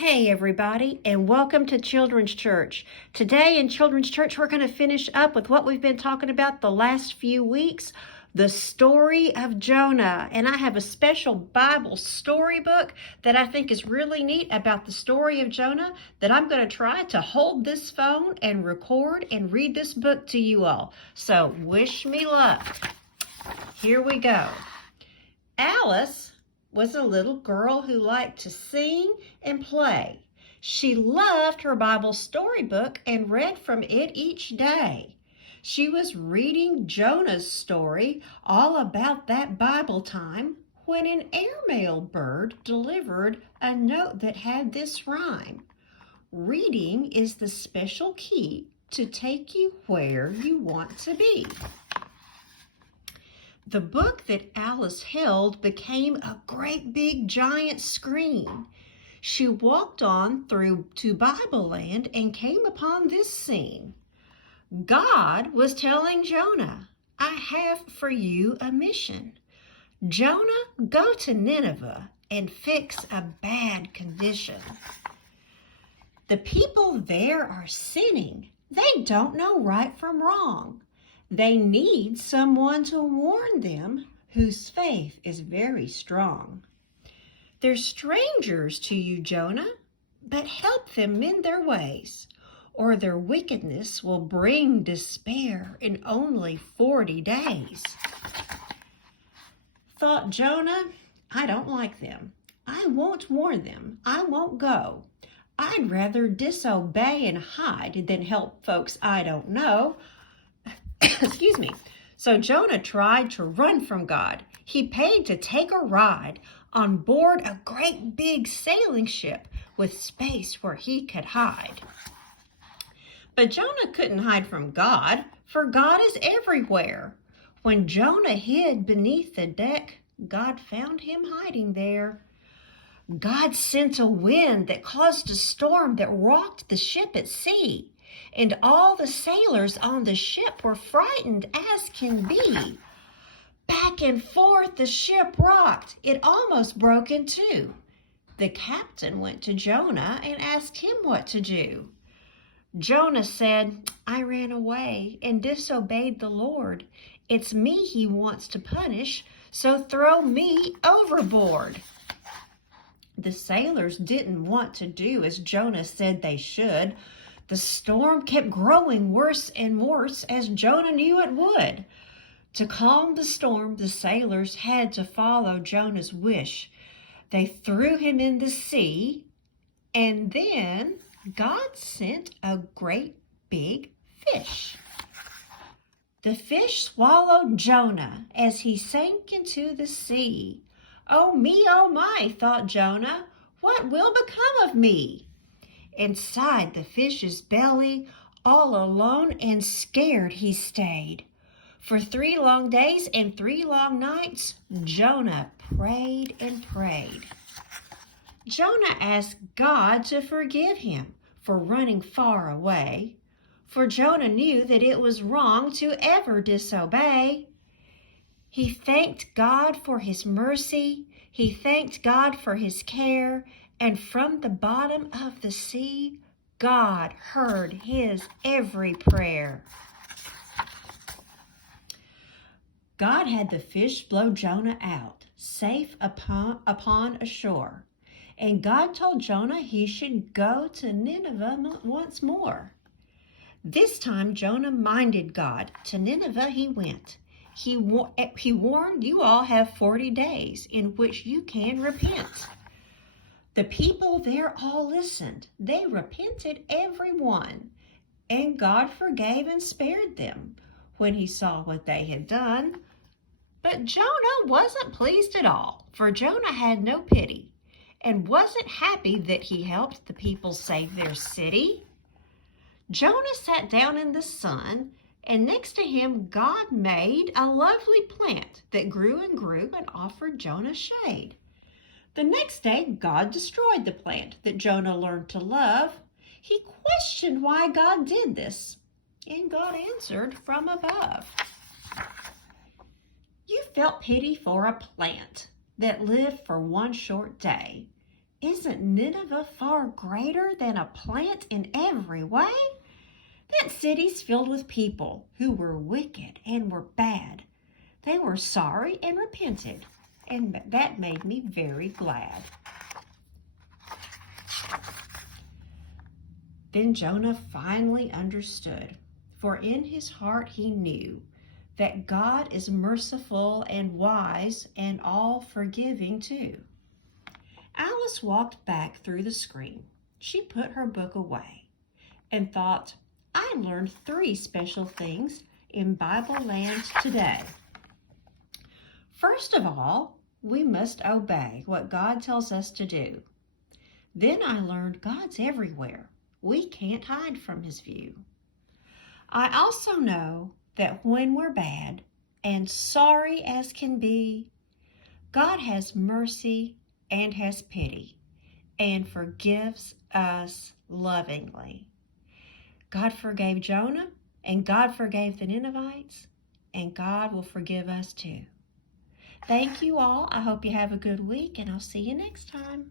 Hey everybody, and welcome to Children's Church. Today in Children's Church, we're going to finish up with what we've been talking about the last few weeks, the story of Jonah. And I have a special Bible storybook that I think is really neat about the story of Jonah that I'm going to try to hold this phone and record and read this book to you all. So wish me luck. Here we go. Alice was a little girl who liked to sing and play. She loved her Bible storybook and read from it each day. She was reading Jonah's story all about that Bible time when an airmail bird delivered a note that had this rhyme: reading is the special key to take you where you want to be. The book that Alice held became a great big giant screen. She walked on through to Bible land and came upon this scene. God was telling Jonah, I have for you a mission. Jonah, go to Nineveh and fix a bad condition. The people there are sinning. They don't know right from wrong. They need someone to warn them whose faith is very strong. They're strangers to you, Jonah, but help them mend their ways, or their wickedness will bring despair in only 40 days. Thought Jonah, I don't like them. I won't warn them. I won't go. I'd rather disobey and hide than help folks I don't know. Excuse me. So Jonah tried to run from God. He paid to take a ride on board a great big sailing ship with space where he could hide. But Jonah couldn't hide from God, for God is everywhere. When Jonah hid beneath the deck, God found him hiding there. God sent a wind that caused a storm that rocked the ship at sea. And all the sailors on the ship were frightened as can be. Back and forth the ship rocked. It almost broke in two. The captain went to Jonah and asked him what to do. Jonah said, I ran away and disobeyed the Lord. It's me he wants to punish, so throw me overboard. The sailors didn't want to do as Jonah said they should. The storm kept growing worse and worse, as Jonah knew it would. To calm the storm, the sailors had to follow Jonah's wish. They threw him in the sea, and then God sent a great big fish. The fish swallowed Jonah as he sank into the sea. Oh me, oh my, thought Jonah, what will become of me? Inside the fish's belly, all alone and scared he stayed. For 3 long days and 3 long nights, Jonah prayed and prayed. Jonah asked God to forgive him for running far away, for Jonah knew that it was wrong to ever disobey. He thanked God for his mercy, he thanked God for his care, and from the bottom of the sea, God heard his every prayer. God had the fish blow Jonah out, safe upon a shore. And God told Jonah he should go to Nineveh once more. This time Jonah minded God. To Nineveh he went. He warned, you all have 40 days in which you can repent. The people there all listened. They repented, every one, and God forgave and spared them when he saw what they had done. But Jonah wasn't pleased at all, for Jonah had no pity and wasn't happy that he helped the people save their city. Jonah sat down in the sun, and next to him God made a lovely plant that grew and grew and offered Jonah shade. The next day, God destroyed the plant that Jonah learned to love. He questioned why God did this, and God answered from above. You felt pity for a plant that lived for one short day. Isn't Nineveh far greater than a plant in every way? That city's filled with people who were wicked and were bad. They were sorry and repented, and that made me very glad. Then Jonah finally understood, for in his heart he knew that God is merciful and wise and all forgiving too. Alice walked back through the screen. She put her book away and thought, I learned 3 special things in Bible land today. First of all, we must obey what God tells us to do. Then I learned God's everywhere. We can't hide from his view. I also know that when we're bad and sorry as can be, God has mercy and has pity and forgives us lovingly. God forgave Jonah, and God forgave the Ninevites, and God will forgive us too. Thank you all. I hope you have a good week, and I'll see you next time.